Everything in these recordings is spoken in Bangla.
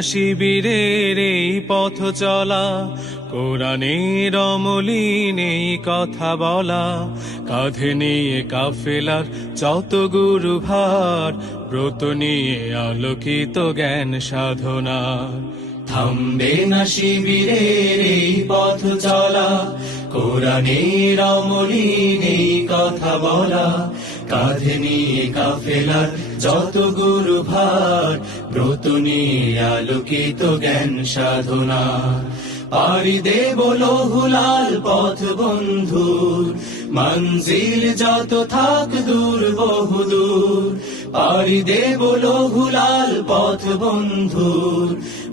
শিবিরের এই পথ চলা, কোরআনের অমলিন এই কথা বলা, কাঁধে নিয়ে কাফেলার যত গুরু ভার, ব্রত নিয়ে আলোকিত জ্ঞান সাধনা। থামবে না শিবিরের এই পথ চলা, কোরআনের অমলিন এই কথা বলা, কাঁধে নিয়ে কাফেলার যত গুরু ভার, ব্রত নিয়ে আলোকিত জ্ঞান সাধনা। পাড়ি দেব লৌহুলাল পথ বন্ধুর, মঞ্জিল যত থাক দূর বহুদূর। পাড়ি দেব লৌহুলাল পথ বন্ধুর,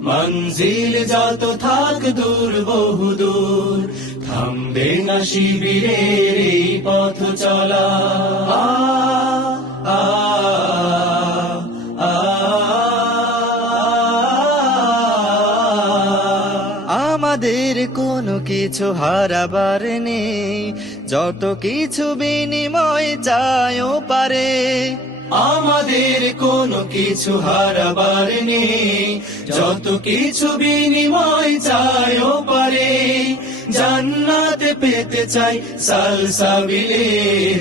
মঞ্জিল যত থাক দূর বহুদূর। থামবে না শিবিরের এই পথ চলা। আমাদের কোনো কিছু হারাবার নেই, যত কিছু বিনিময় চাইও পারে। আমাদের কোনো কিছু হারাবার নেই, যত কিছু বিনিময় চাইও পারে। জান্নাতে পেতে চাই সালসাবিলের,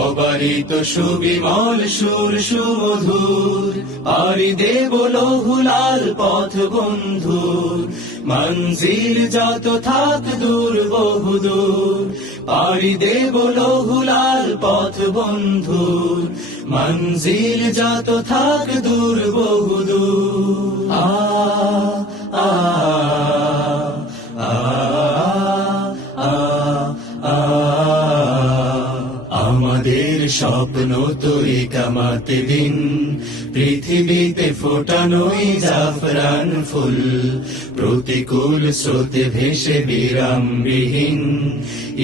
অবারিত সুবিমল সুর সুমধুর। পাড়ি দেব লৌহুলাল পথ বন্ধুর, মঞ্জিল যত থাক দূর বহুদূর। পাড়ি দেব লৌহুলাল পথ বন্ধুর, মঞ্জিল যত থাক দূর বহুদূর। আ আমাদের স্বপ্ন তো একামাতে দিন, পৃথিবীতে ফোটানোই জাফরান ফুল। প্রতিকূল স্রোতে ভেসে বিরামবিহীন,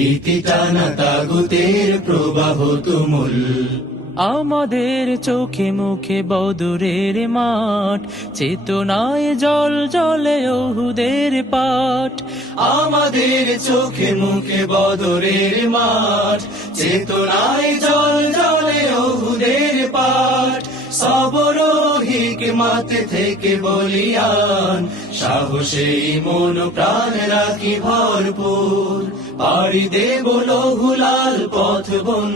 ইতি টানা তাগুতের প্রবাহ তুমুল। আমাদের চোখে মুখে বদরের মাঠ, চেতনায় জল জলে উহুদের পাঠ। আমাদের চোখে মুখে বদরের মাঠ, চেতনায় জল জলে উহুদের পাঠ। সবর হিকমত থেকে বলিয়ান, সাহসে মন প্রাণ রাখি ভরপুর। পাড়ি দেব লৌহুলাল পথ বন্ধুর।